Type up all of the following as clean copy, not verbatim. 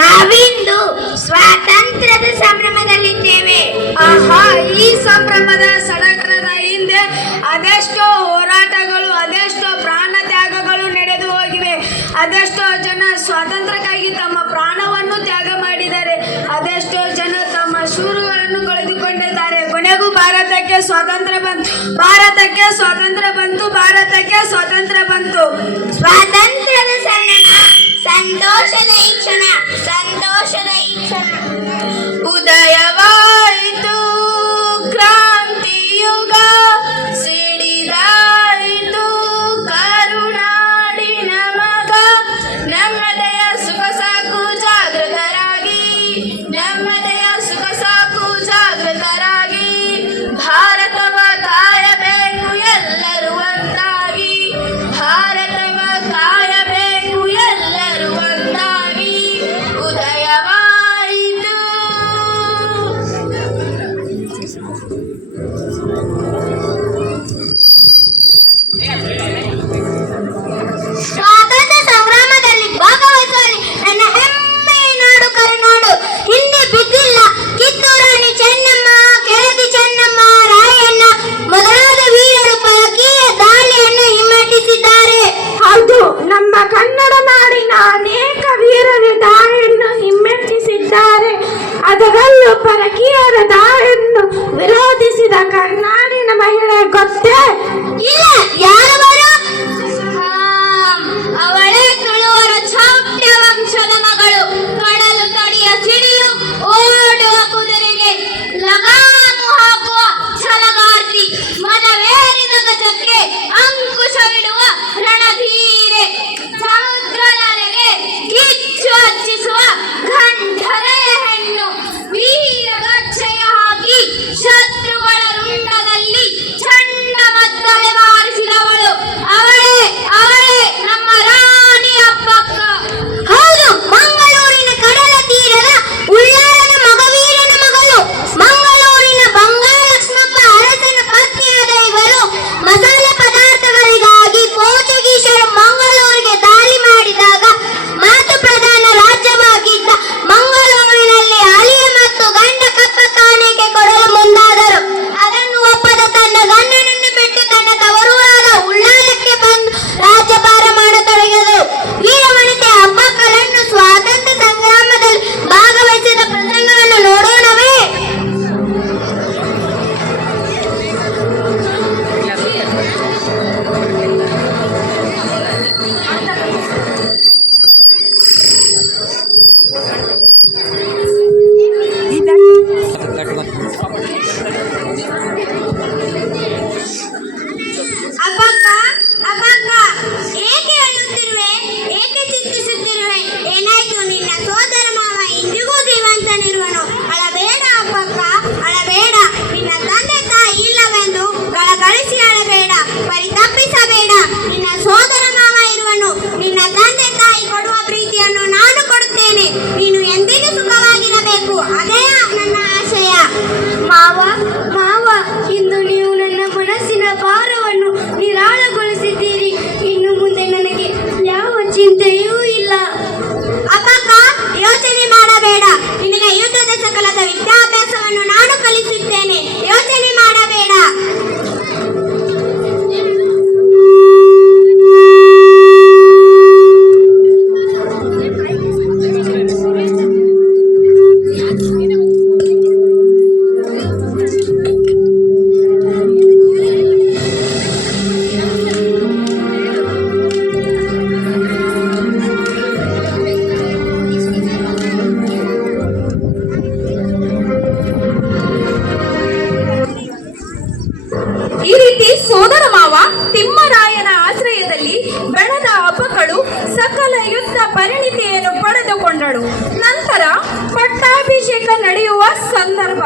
ನಾವಿಂದು ಸ್ವಾತಂತ್ರ್ಯದ ಸಂಭ್ರಮದಲ್ಲಿದ್ದೇವೆ. ಆಹಾ, ಈ ಸಂಭ್ರಮದ ಸಡಗರದ ಹಿಂದೆ ಅದೆಷ್ಟೋ ಹೋರಾಟಗಳು, ಅದೆಷ್ಟೋ ಪ್ರಾಣ ತ್ಯಾಗಗಳು ನಡೆದು ಹೋಗಿವೆ. ಅದೆಷ್ಟೋ ಜನ ಸ್ವಾತಂತ್ರ್ಯಕ್ಕಾಗಿ ತಮ್ಮ ಪ್ರಾಣವನ್ನು ತ್ಯಾಗ ಮಾಡಿದ್ದಾರೆ. ಅದೆಷ್ಟೋ ಜನ ತಮ್ಮ ಶೂರುಗಳನ್ನು ಕಳೆದುಕೊಂಡಿದ್ದಾರೆ. ಕೊನೆಗೂ ಭಾರತಕ್ಕೆ ಸ್ವಾತಂತ್ರ್ಯ ಬಂತು, ಭಾರತಕ್ಕೆ ಸ್ವಾತಂತ್ರ್ಯ ಬಂತು, ಭಾರತಕ್ಕೆ ಸ್ವಾತಂತ್ರ್ಯ ಬಂತು. ಸ್ವಾತಂತ್ರ್ಯದ ಸಂಭ್ರಮ, ಸಂತೋಷದ ಈ ಕ್ಷಣ, ಸಂತೋಷದ ಈ ಕ್ಷಣ. ಉದಯವಾಯಿತು ಕ್ರಾಂತಿಯುಗ, ಸಿಡಿದಾಯಿತು ಕರುನಾಡಿನ ಮಗ. ನಮ್ಮದೆಯ ಸುಖ ಸಾಕು ಜಾಗೃತರಾಗಿ, ನಮ್ಮದೆಯ ಸುಖ ಸಾಕು ಜಾಗೃತರಾಗಿ. ಭಾರತವ ಕಾಯಬೇಕು ಎಲ್ಲರೂ ಒಂದಾಗಿ, ಭಾರತವ ಕಾಯಬೇಕು ಎಲ್ಲರೂ ಒಂದಾಗಿ. ಉದಯವಾಯಿತು. ಸ್ವಾತಂತ್ರ್ಯ ಸಂಗ್ರಾಮದಲ್ಲಿ ಭಾಗವಹಿಸುವಲ್ಲಿ ನನ್ನ ಹೆಮ್ಮೆಯ ನಾಡು ಕರುನಾಡು. ಹಿಂದೆ ಬಿದ್ದಿಲ್ಲ ಕಿತ್ತೂರಾಣಿ ಚೆನ್ನಮ್ಮ, ಕೆಳದಿ ಚೆನ್ನಮ್ಮ, ರಾಯಣ್ಣ ಮೊದಲಾದ ವೀರರು ಪರಕೀಯ ದಾಳಿಯನ್ನು ಹಿಮ್ಮೆಟ್ಟಿಸಿದ್ದಾರೆ. ಹೌದು, ನಮ್ಮ ಕನ್ನಡ ನಾಡಿನ ಅನೇಕ ವೀರರು ದಾಳಿಯನ್ನು ಹಿಮ್ಮೆಟ್ಟಿಸಿದ್ದಾರೆ. ಅದರಲ್ಲೂ ಪರಕೀಯರ ದಾಳಿಯನ್ನು ವಿರೋಧಿಸಿದ ಕರ್ನಾಡಿನ ಮಹಿಳೆ ಗೊತ್ತೇ? ಇಲ್ಲ, ಯಾರವರು? ಅವಳೇ ತುಳುವರ ಚಾಪ್ಟ್ಯ ವಂಶದ ಮಗಳು. ಕಡಲು ತಡಿಯ ಸಿಡಿಲು, ಓಡುವ ಕುದುರೆಗೆ ಲಗಾಮು ಹಾಕುವ ಛಲಗಾರ್ತಿ, ಮನವೇರಿದ ಗಜಕ್ಕೆ ಅಂಕುಶವಿಡುವ ರಣಧೀರೆ, ಸಮುದ್ರದಲೆಗೆ ಕಿಚ್ಚು ಹಚ್ಚಿಸುವ ಗಂಧರೆಯ ಹೆಣ್ಣು, ವೀರಗಚ್ಚೆಯ ಹಾಕಿ ಶತ್ರುಗಳ ರುಂಡದಲ್ಲಿ ಚಂಡಮದ್ದಳೆ ಬಾರಿಸಿದವಳು. ಅವಳೇ ಅವಳೇ ನಮ್ಮ ರಾಣಿ ಅಬ್ಬಕ್ಕ. ಹೌದು, ಮಂಗಳೂರಿನ ಕಡಲ ತೀರದ ಉಳ್ಳಾಳನ ಮಗವೀರನ ಮಗಳು. ಮಂಗಳೂರಿನ ಬಂಗಾಲಕ್ಷ್ಮಪ್ಪ ಅರಸನ ಪತ್ನಿಯಾದ ಇವರು ಮಸಾಲೆ ಪದಾರ್ಥಗಳಿಗಾಗಿ ಪೋರ್ಚುಗೀಸರು ಮಂಗಳೂರಿಗೆ ದಾಳಿ ಮಾಡಿದಾಗ ಮಾತು ಪ್ರಧಾನ ರಾಜ್ಯವಾಗಿದ್ದ ಮಂಗಳೂರಿನಲ್ಲಿ ಅಳಿಯ ಮತ್ತು ಗಂಡ ಕಪ್ಪ ಕಾಣಿಕೆ ಕೊಡಲು ಮುಂದಾದರು. ಅದನ್ನು ಒಪ್ಪದ ತನ್ನ ಗಂಡನನ್ನು ಬಿಟ್ಟು ತನ್ನ ತವರೂರಾದ ಉಳ್ಳಾಲಕ್ಕೆ ಬಂದು ರಾಜ್ಯಭಾರ ಮಾಡತೊಡಗಿದರು. ವೀರವನಿತೆ ಅಬ್ಬಕ್ಕಳನ್ನು ಸ್ವಾತಂತ್ರ್ಯ ಸಂಗ್ರಾಮದಲ್ಲಿ ಭಾಗವಹಿಸಿದ ಪ್ರಸಂಗವನ್ನು ನೋಡೋಣವೇ? ಅಬ್ಬಕ್ಕ, ಅಬ್ಬಕ್ಕ, ಏಕೆ ಅಳುತ್ತಿರುವೆ? ಏಕೆ ಚಿಂತಿಸುತ್ತಿರುವೆ? ಏನಾಯ್ತು? ನಿನ್ನ ಸೋದರ ಮಾವ ಇಂದಿಗೂ ಜೀವಂತನಿರುವನು. ಅಳಬೇಡ ಅಬ್ಬಕ್ಕ, ಅಳಬೇಡ. ನಿನ್ನ ತಂದೆ ತಾಯಿ ಇಲ್ಲವೆಂದು ಗಳಗಳಿಸಿ ಅಳಬೇಡ, ಪರಿತಪ್ಪಿಸಬೇಡ. ನಿನ್ನ ಸೋದರ ಮಾವ ಇರುವನು. ನಿನ್ನ ತಂದೆ ತಾಯಿ ಕೊಡುವ ಪ್ರೀತಿಯನ್ನು ನಾನು ಕೊಡುತ್ತೇನೆ. ನೀನು ಎಂದಿಗೂ ಸುಖವಾಗಿರಬೇಕು, ಅದೇ ನನ್ನ ಆಶಯ. ಮಾವ, ಮಾವ, ಇಂದು ನೀವು ನನ್ನ ಮನಸ್ಸಿನ ಭಾರವನ್ನು ನಿರಾಳಗೊಳಿಸಿದ್ದೀರಿ. ಇನ್ನು ಮುಂದೆ ನನಗೆ ಯಾವ ಚಿಂತೆಯೂ ಇಲ್ಲ. ಅಬ್ಬಕ್ಕ, ಯೋಚನೆ ಮಾಡಬೇಡ. ನಿನಗೆ ಯುದ್ಧದ ಸಕಲದ ವಿದ್ಯಾಭ್ಯಾಸವನ್ನು ನಾನು ಕಲಿಸುತ್ತೇನೆ. ಯೋಚನೆ ಮಾಡಬೇಡ. ಈ ರೀತಿ ಸೋದರ ಮಾವ ತಿಮ್ಮರಾಯನ ಆಶ್ರಯದಲ್ಲಿ ಬೆಳೆದ ಅಬ್ಬಕ್ಕಳು ಸಕಲ ಯುದ್ಧ ಪರಿಣಿತಿಯನ್ನು ಪಡೆದುಕೊಂಡಳು. ನಂತರ ಪಟ್ಟಾಭಿಷೇಕ ನಡೆಯುವ ಸಂದರ್ಭ.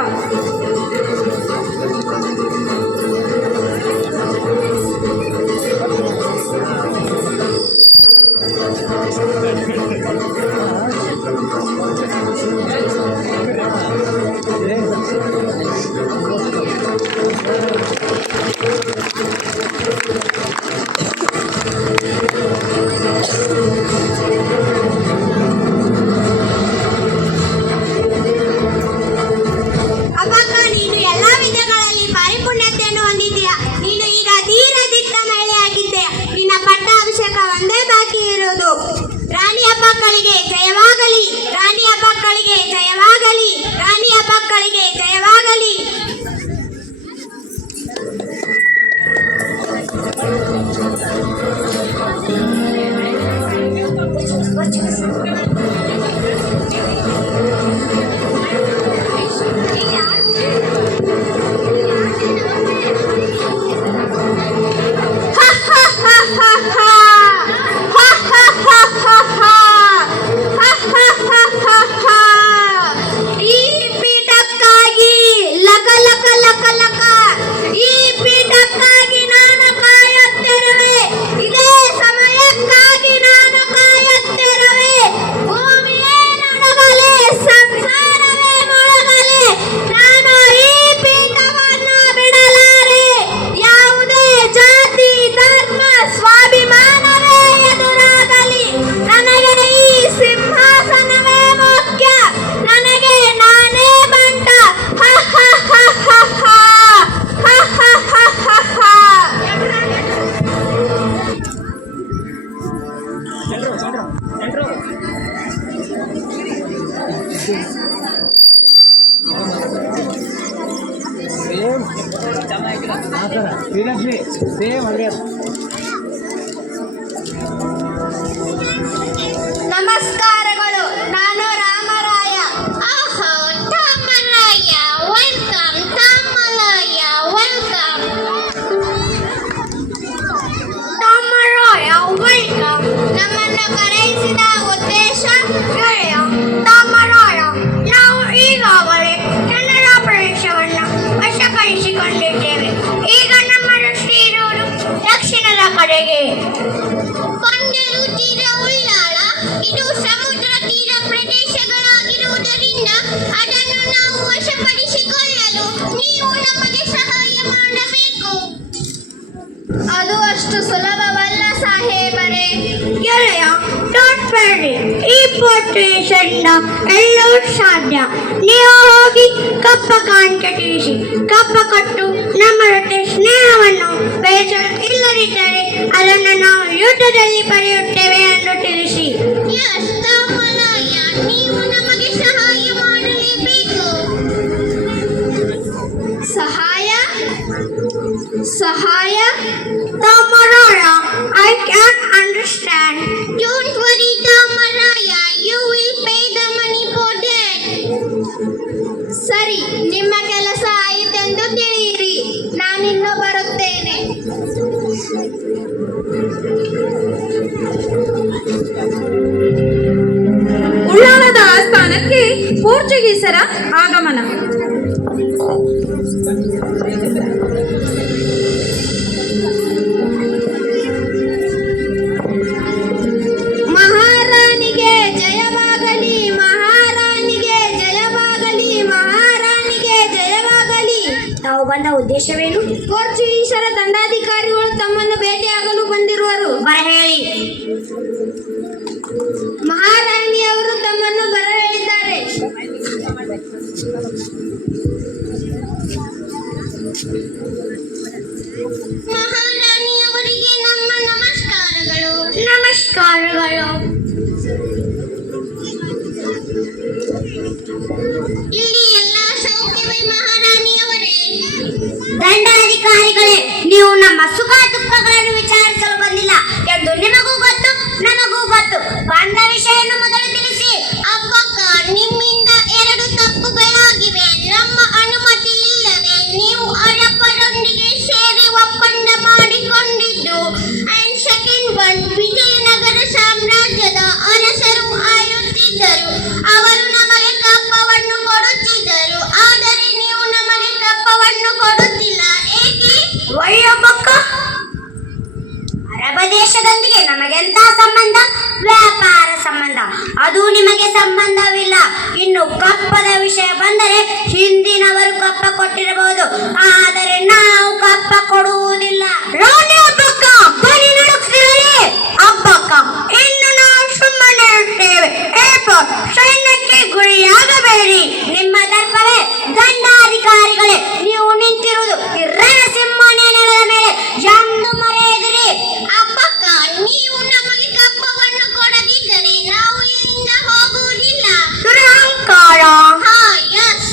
ಶ್ರೀಲಕ್ಷ್ಮಿ ಸೇಮ್ ಹಾಗೆ ನಮಸ್ಕಾರಗಳು. ನಾನು ರಾಮರಾಯ. ಆಹಾ, Ramaraya welcome. Ramaraya welcome. Ramaraya welcome. ನಮ್ಮನ್ನು ಕರೆಯಿಸಿದ ಉದ್ದೇಶ ಗೆಳೆಯ ರಾಮರಾಯ, ನಾವು ಈಗಾಗಲೇ ಕನ್ನಡ ಪ್ರದೇಶವನ್ನು ವಶಪಡಿಸಿಕೊಂಡಿದ್ದೇವೆ. ಈಗ ನಮ್ಮ ದೃಷ್ಟಿ ಇರುವುದು ದಕ್ಷಿಣದ ಕಡೆಗೆ. ಕೊಂಡಲು ತೀರ ಉಳ್ಳಾಳ ಇದು ಸಮುದ್ರ ತೀರ ಪ್ರದೇಶಗಳಾಗಿರುವುದರಿಂದ ಅದನ್ನು ನಾವು ವಶಪಡಿಸಿಕೊಳ್ಳಲು ನೀವು ನಮಗೆ ಸಹಾಯ ಮಾಡಬೇಕು. ಅದು ಅಷ್ಟು ಸುಲಭವಲ್ಲ ಸಾಹೇಬರೇ. ಗೆಳೆಯ, ಡೋಂಟ್ ವರಿ, ಈ ಪೊರ್ಟೇಷನ್ನ ಎಲ್ಲವೂ ಸಾಧ್ಯ. ನೀವು ಹೋಗಿ ಕಪ್ಪ ಕಾಂತ ತಿಳಿಸಿ, ಕಪ್ಪ ಕೊಟ್ಟು ನಮ್ಮ ಜೊತೆ ಸ್ನೇಹವನ್ನು ಬೆಳೆಸಲು ಇಲ್ಲದಿದ್ದರೆ ಅದನ್ನು ನಾವು ಯುದ್ಧದಲ್ಲಿ ಪಡೆಯುತ್ತೇವೆ ಎಂದು ತಿಳಿಸಿ. ನೀವು ನಮಗೆ ಸಹಾಯ ಮಾಡಲೇಬೇಕು. ಸಹಾಯ ಸಹಾಯ Tamaraya, I can't understand. Don't worry, Tamaraya, you will pay the money for that. ಸರಿ, ನಿಮ್ಮ ಕೆಲಸ ಆಯಿತೆಂದು ತಿಳಿಯಿರಿ. ನಾನಿನ್ನು ಬರುತ್ತೇನೆ. ಉಳ್ಳಾಲದ ಆಸ್ಥಾನಕ್ಕೆ ಪೋರ್ಚುಗೀಸರ ಆಗಮನ. ಮಹಾರಾಣಿಗೆ ಜಯವಾಗಲಿ, ಮಹಾರಾಣಿಗೆ ಜಯವಾಗಲಿ, ಮಹಾರಾಣಿಗೆ ಜಯವಾಗಲಿ. ತಾವು ಬಂದ ಉದ್ದೇಶವೇನು? ಪೋರ್ಚುಗೀಸರ ದಂಡಾಧಿಕಾರಿಗಳು ತಮ್ಮನ್ನು ಭೇಟಿಯಾಗಲು ಬಂದಿರುವರು. ಬರಹೇಳಿ. ಮಹಾರಾಣಿಯವರು ತಮ್ಮನ್ನು ಬರಹೇಳಿದ್ದಾರೆ. ಮಹಾರಾಣಿಯವರಿಗೆ ನಮ್ಮ ನಮಸ್ಕಾರಗಳು. ನಮಸ್ಕಾರಗಳು. ಇಲ್ಲಿ ಎಲ್ಲ ಸೌಖ್ಯವೇ ಮಹಾರಾಣಿಯವರೇ? ದಂಡಾಧಿಕಾರಿಗಳೇ, ನೀವು ನಮ್ಮ ಸುಖ ದುಃಖಗಳನ್ನು ವಿಚಾರಿಸಲು ಬಂದಿಲ್ಲ ಎಂದು ನಿಮಗೂ ಗೊತ್ತು, ನಮಗೂ ಗೊತ್ತು. ಬಂದ ವಿಷಯವನ್ನು ಮೊದಲು ತಿಳಿಸಿ. ಅಪ್ಪಕ್ಕ, ನಿಮ್ಮಿಂದ 2 ತಪ್ಪುಗಳಾಗಿವೆ. ನಮ್ಮ ಅನುಮತಿ ಇಲ್ಲದೆ ನೀವು ಅರಬ್ಬರೊಂದಿಗೆ ಸೇರಿ ಒಪ್ಪಂದ ಮಾಡಿಕೊಂಡಿದ್ದು. ಅಂಡ್ ಸೆಕೆಂಡ್ ಒನ್, ವಿಜಯನಗರ ಸಾಮ್ರಾಜ್ಯದ ಅರಸರು ಆಳುತ್ತಿದ್ದರು. ಅವರು ನಮಗೆ ಕಪ್ಪವನ್ನು ಕೊಡುತ್ತಿದ್ದರು. ಆದರೆ ನೀವು ನಮಗೆ ಕಪ್ಪವನ್ನು ಕೊಡುತ್ತಿಲ್ಲ. ಏಕೆ? ವಯ್ಯಬ್ಬಕ್ಕ, ಅರಬ ದೇಶದೊಂದಿಗೆ ನಮಗೆಂತ ಸಂಬಂಧ? ವ್ಯಾಪಾರ ಸಂಬಂಧ. ಅದು ನಿಮಗೆ ಸಂಬಂಧವಿಲ್ಲ. ಇನ್ನು ಕಪ್ಪದ ವಿಷಯ ಬಂದರೆ ಹಿಂದಿನವರು ಕಪ್ಪ ಕೊಟ್ಟಿರಬಹುದು, ಆದರೆ ನಾವು ಕಪ್ಪ ಕೊಡುವುದಿಲ್ಲ. ರಾಣಿ ಅಬ್ಬಕ್ಕ, ಬನ್ನಿ ನಡುಕ್ತಿರಲಿ. ಅಬ್ಬಕ್ಕ, ಇನ್ನು ನಾವು ಸುಮ್ಮನೆ ಇರ್ತೇವೆ. ಸೈನ್ಯಕ್ಕೆ ಗುರಿಯಾಗಬೇಡಿ. ನಿಮ್ಮ ದರ್ಪವೇ. ದಂಡಾಧಿಕಾರಿಗಳೇ, ನೀವು ನಿಂತಿರುವುದು ರಣಸಿಂಹನಿಯ ನೆಲದ ಮೇಲೆ ಎಂದು ಮರೆಯದಿರಿ. ಅಬ್ಬಕ್ಕ, ನೀವು ನಮಗೆ ಕಪ್ಪವನ್ನು ಕೊಡದಿದ್ದರೆ ನಾವು ಇಲ್ಲಿಂದ ಹೋಗುವುದಿಲ್ಲ. ದುರಹಂಕಾರ. ಯಸ್.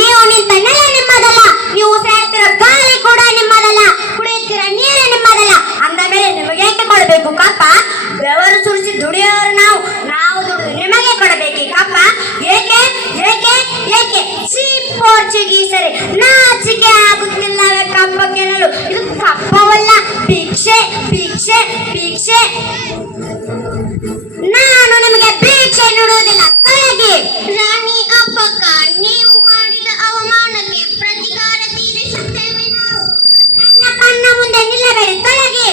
ನೀವು ನಿಂತ ನೆಲ ನಿಮ್ಮದಲ್ಲ, ನೀವು ಸೇರ್ತಿರೋ ಗಾಳಿ ಕೂಡ ನಿಮ್ಮದಲ್ಲ, ಕುಡಿಯುತ್ತಿರೋ ನೀರು ನಿಮ್ಮದಲ್ಲ. ಅಂದ ಮೇಲೆ ನಿಮಗೆ ಏಕೆ ಕೊಡಬೇಕು ಕಪ್ಪ? ಬೆವರು ಸುರಿಸಿ ದುಡಿಯೋರು ನಾವು, ನಾವು ದುಡಿದು ನಿಮಗೆ ಕೊಡಬೇಕೇ ಕಪ್ಪ? ಏಕೆ ಏಕೆ ಏಕೆ? ಸಿ ಪೋರ್ಚುಗೀಸರೇ, ನಾಚಿಕೆ ಆಗುತ್ತಿಲ್ಲವೇ ಕಪ್ಪ ಕೇಳಲು? ಇದು ಕಪ್ಪವಲ್ಲ, ಭಿಕ್ಷೆ ಭಿಕ್ಷೆ ಭಿಕ್ಷೆ. ನಾನು ನಿಮಗೆ ಭಿಕ್ಷೆ ನೀಡುವುದಿಲ್ಲ. ತೊಲಗಿ. ರಾಣಿ ಅಬ್ಬಕ್ಕ, ನೀವು ಮಾಡಿದ ಅವಮಾನಕ್ಕೆ ಪ್ರತಿಕಾರ ತೀರಿಸುತ್ತೇವೆ ನಾವು. ನನ್ನ ಕಣ್ಣ ಮುಂದೆ ನಿಲ್ಲಬೇಡಿ. ತೊಲಗಿ.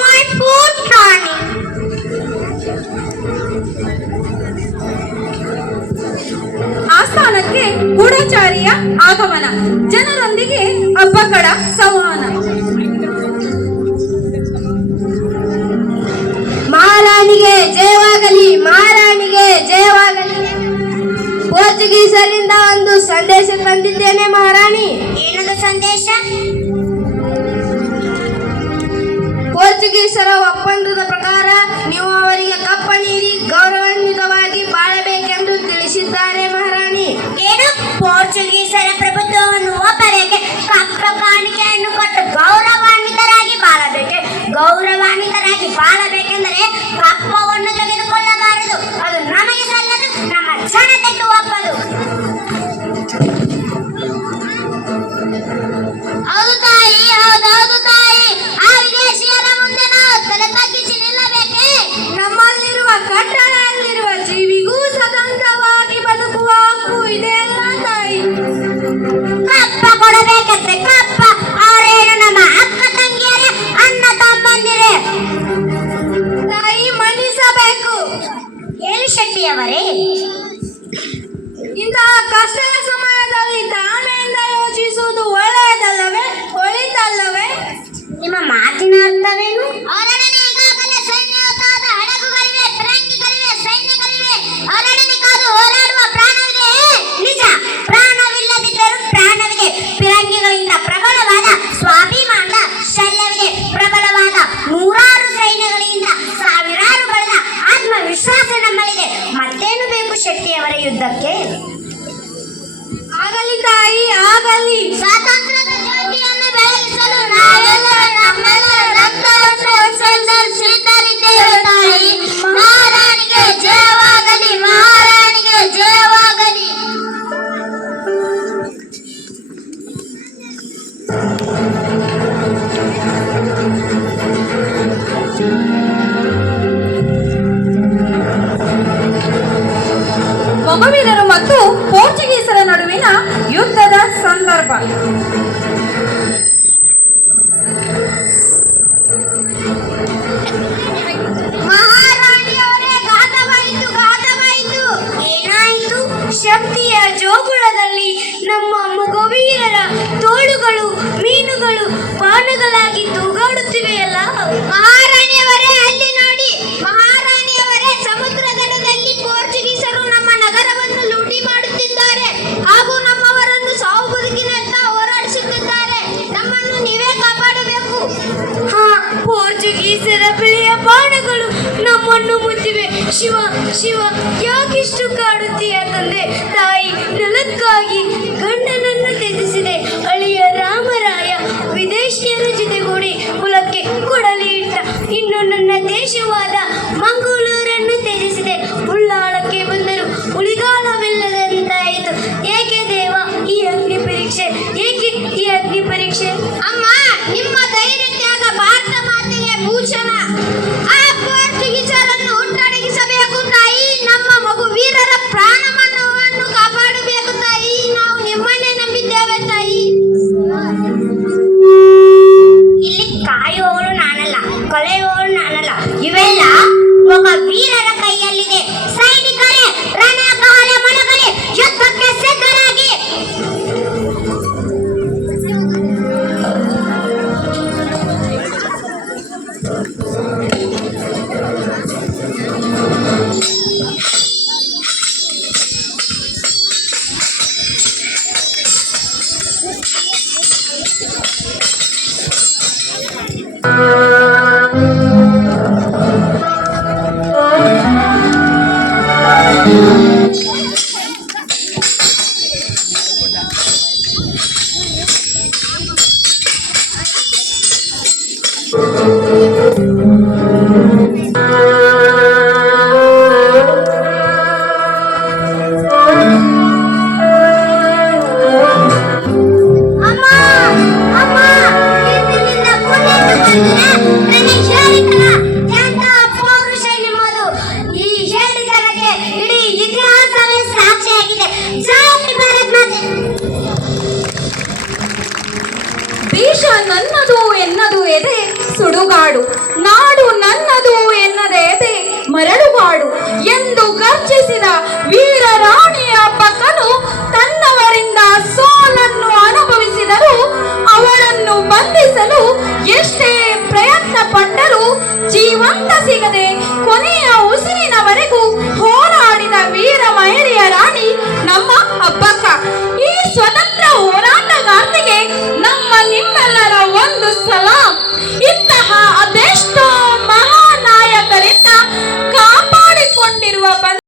ಮೈ ಫುಟ್ ರಾಣಿ. ಆಸ್ಥಾನಕ್ಕೆ ಗೂಢಚಾರಿಯ ಆಗಮನ. ಜನರೊಂದಿಗೆ ಅಬ್ಬಕ್ಕಳ ಸಂವಹನ. ಮಹಾರಾಣಿಗೆ ಜಯವಾಗಲಿ, ಮಹಾರಾಣಿಗೆ ಜಯವಾಗಲಿ. ಪೋರ್ಚುಗೀಸರಿಂದ ಒಂದು ಸಂದೇಶ ತಂದಿದ್ದೇನೆ ಮಹಾರಾಣಿ. ಏನದು ಸಂದೇಶ? ಪೋರ್ಚುಗೀಸರ ಒಪ್ಪಂದದ ಪ್ರಕಾರ ನೀವು ಅವರಿಗೆ ಕಪ್ಪ ನೀಡಿ ಗೌರವಾನ್ವಿತವಾಗಿ ಬಾಳಬೇಕೆಂದು ತಿಳಿಸಿದ್ದಾರೆ ಮಹಾರಾಣಿ. ಏನು? ಪೋರ್ಚುಗೀಸರ ಪ್ರಭುತ್ವವನ್ನು ಒಪ್ಪಬೇಕೆ? ಹೌದು ತಾಯಿ, ಹೌದೌದು ತಾಯಿ. ಆ ವಿದೇಶಿಯರ ಮುಂದೆ ನಾವು ತಲೆ ತಗ್ಗಿಸಿ ನಿಲ್ಲಬೇಕೇ? ನಮ್ಮಲ್ಲಿರುವ ಕಟ್ಟಡದಲ್ಲಿರುವ ಜೀವಿಗೂ ಸ್ವತಂತ್ರವಾಗಿ ಬದುಕುವ ಹಕ್ಕು ಇದೆ ಅಲ್ಲ ತಾಯಿ. ಕಪ್ಪ ಕೊಡಬೇಕಂತೆ ಕಪ್ಪ. ಅವರೇನು ನಮ್ಮ ಅಕ್ಕ ತಂಗಿಯರೇ, ಅಣ್ಣ ತಮ್ಮಂದಿರೇ? ತಾಯಿ ಮನ್ನಿಸಬೇಕು. ಹೇಳಿ ಶೆಟ್ಟಿಯವರೇ. ಇಂತಹ ಕಷ್ಟದ ಸಮಯದಲ್ಲಿ ತಾಳ್ಮೆಯಿಂದ ಯೋಚಿಸುವುದು ಒಳ್ಳೆಯದಲ್ಲವೇ, ಒಳಿತಲ್ಲವೇ? ನಿಮ್ಮ ಮಾತಿನ ಅರ್ಥವೇನು? ಅವರೊಡನೆ ಈಗಾಗಲೇ ಸೈನ್ಯಯುತವಾದ ಹಡಗುಗಳಿವೆ, ಫಿರಂಗಿಗಳಿವೆ, ಸೈನ್ಯಗಳಿವೆ. ಅವರೊಡನೆ ಕಾದು ಹೋರಾಡುವ ಪ್ರಾಣವಿದೆ. ನಿಜ, ಪ್ರಾಣವಿಲ್ಲದಿದ್ದರೂ ಪ್ರಾಣವಿದೆ. ಫಿರಂಗಿಗಳಿಂದ ಪ್ರಬಲವಾದ ಸ್ವಾಭಿಮಾನದ ಶಲ್ಯವಿದೆ. ಪ್ರಬಲವಾದ ನೂರಾರು ಸೈನ್ಯಗಳಿಂದ ಸಾವಿರಾರು ಬಲದ ಆತ್ಮವಿಶ್ವಾಸ ನಮ್ಮಲ್ಲಿದೆ. ಮತ್ತೇನು ಬೇಕು ಶೆಟ್ಟಿಯವರ ಯುದ್ಧಕ್ಕೆ? ಆಗಲಿ ತಾಯಿ, ಆಗಲಿ. ಸ್ವಾತಂತ್ರ್ಯದ ಜ್ಯೋತಿಯನ್ನು ಬೆಳಗಿಸಲು ನಾವೆಲ್ಲರೂ ನಮ್ಮೆಲ್ಲರ ರಕ್ತವನ್ನು ಒಸೆಸಲು ಸಿದ್ಧರಿದ್ದೇವೆ ತಾಯಿ. ಮಹಾರಾಣಿಗೆ ಜಯವಾಗಲಿ, ಮಹಾರಾಣಿಗೆ ಜಯವಾಗಲಿ. ಮೊಗವೀರರು ಮತ್ತು ಪೋರ್ಚುಗೀಸರ ನಡುವಿನ ಯುದ್ಧದ ಸಂದರ್ಭ. ಮಹಾರಾಣಿಯವರೇ, ಘಾತವಾಯಿತು, ಘಾತವಾಯಿತು. ಏನಾಯಿತು? ಶಕ್ತಿಯ ಜೋಗುಳದಲ್ಲಿ ನಮ್ಮ ಮೊಗವೀರರ ತೋಳುಗಳು ಮೀನುಗಳು ಬಾಣಗಳಾಗಿ ತೂಗಾಡುತ್ತಿವೆಯಲ್ಲ. ಮಹಾರಾಣಿಯವರೇ, ಅಲ್ಲಿ ನೋಡಿ. ಮಹಾರಾಣಿಯವರೇ, ಸಮುದ್ರ ದಡದಲ್ಲಿ ಪೋರ್ಚುಗೀಸರು ನಮ್ಮ ನಗರವನ್ನು ಲೂಟಿ ಮಾಡುತ್ತಿದ್ದಾರೆ ಹಾಗೂ ನಮ್ಮವರನ್ನು ಸಾವು ಬದುಕಿನತ್ತ ಹೋರಾಡಿಸುತ್ತಿದ್ದಾರೆ. ನಮ್ಮನ್ನು ನೀವೇ ಕಾಪಾಡಬೇಕು. ಹಾ, ಪೋರ್ಚುಗೀಸರ ಬಿಳಿಯ ಬಾಣಗಳು ನಮ್ಮನ್ನು ಮುಚ್ಚಿವೆ. ಶಿವ ಶಿವ, ಯಾಕಿಷ್ಟು ಕಾಡುತ್ತೀಯ ತಂದೆ? ತಾಯಿ ನೆಲಕ್ಕಾಗಿ ಗಂಡನನ್ನು ತ್ಯಜಿಸಿದೆ. ಅಳಿಯ ರಾಮರಾಯ ವಿದೇಶಿಯರ ಜೊತೆಗೂಡಿ ಕುಲಕ್ಕೆ ಕೊಡಲಿ ಇಟ್ಟ. ಇನ್ನು ನನ್ನ ದೇಶವಾದ ಮಂಗಳೂರನ್ನು ತ್ಯಜಿಸಿದೆ. ಉಳ್ಳಾಳಕ್ಕೆ ಬಂದರು ಉಳಿಗಾಲವಿಲ್ಲದಂತಾಯಿತು. ಏಕೆ ದೇವ ಈ ಅಗ್ನಿ ಪರೀಕ್ಷೆ? ಏಕೆ ಈ ಅಗ್ನಿ ಪರೀಕ್ಷೆ? ಅಮ್ಮ, ನಿಮ್ಮ ಧೈರ್ಯಕ್ಕಾಗ ಭಾರತ ಮಾತೆಗೆ ಭೂಷಣ. ಆ ಪೋರ್ಚುಗೀಸರನ್ನು ಹುಟ್ಟಡಗಿಸಬೇಕು ತಾಯಿ. ನಮ್ಮ ಮಗು ವೀರರ ಪ್ರಾಣವನ್ನು ಕಾಪಾಡಬೇಕು ತಾಯಿ. ನಾವು ನಿಮ್ಮನ್ನೇ ನಂಬಿದ್ದೇವೆ ತಾಯಿ. ಇಲ್ಲಿ ಕಾಯುವವಳು ನಾನಲ್ಲ, ಕೊಲೆಯುವವಳು ನಾನಲ್ಲ. ಇವೆಲ್ಲ ಒಬ್ಬ ವೀರರ ಕೈಯಲ್ಲಿದೆ. ಸೈನಿಕರೇ, ರಣಗಾಲೆ ಮೊಳಗಲಿ, ಯುದ್ಧಕ್ಕೆ ಸಿದ್ಧರಾಗಿ. ಅಮ್ಮ, ಅಮ್ಮ, ಇಂದಿನಿಂದ ಪುಣ್ಯಕ್ಕೆ ಬಂದಿದೆ. ನನಗೆ ಹೇಳಿದನ ಎಂತ ಪೌರುಷ ನಿಮ್ಮದು. ಈ ಹೇಳಿದನಕ್ಕೆ ಇಡೀ ಇತಿಹಾಸವೇ ಸಾಕ್ಷಿಯಾಗಿದೆ. ಜೈ ಭಾರತ್ ಮಾತೆ. ದೇಶ ನನ್ನದು ಎನ್ನದು ಎದೆ ಸುಡುಗಾಡು, ನಾಡು ನನ್ನದು ಎನ್ನದೆ ಎದೆ ಮರಳುಗಾಡು ಎಂದು ಗರ್ಜಿಸಿದ ವೀರ ರಾಣಿಯ ಪಕ್ಕನು ತನ್ನವರಿಂದ ಸೋಲನ್ನು ಅನುಭವಿಸಿದರು. ಅವಳನ್ನು ಬಂಧಿಸಲು ಎಷ್ಟೇ ಪ್ರಯತ್ನ ಪಟ್ಟರೂ ಜೀವಂತ ಸಿಗದೆ ಕೊನೆಯ ಉಸಿರಿನವರೆಗೂ ಹೋರಾಡಿದ ವೀರ ಮಹಿಳೆಯ ರಾಣಿ ನಮ್ಮ ಅಬ್ಬಕ್ಕ. ಈ ಸ್ವತಂತ್ರ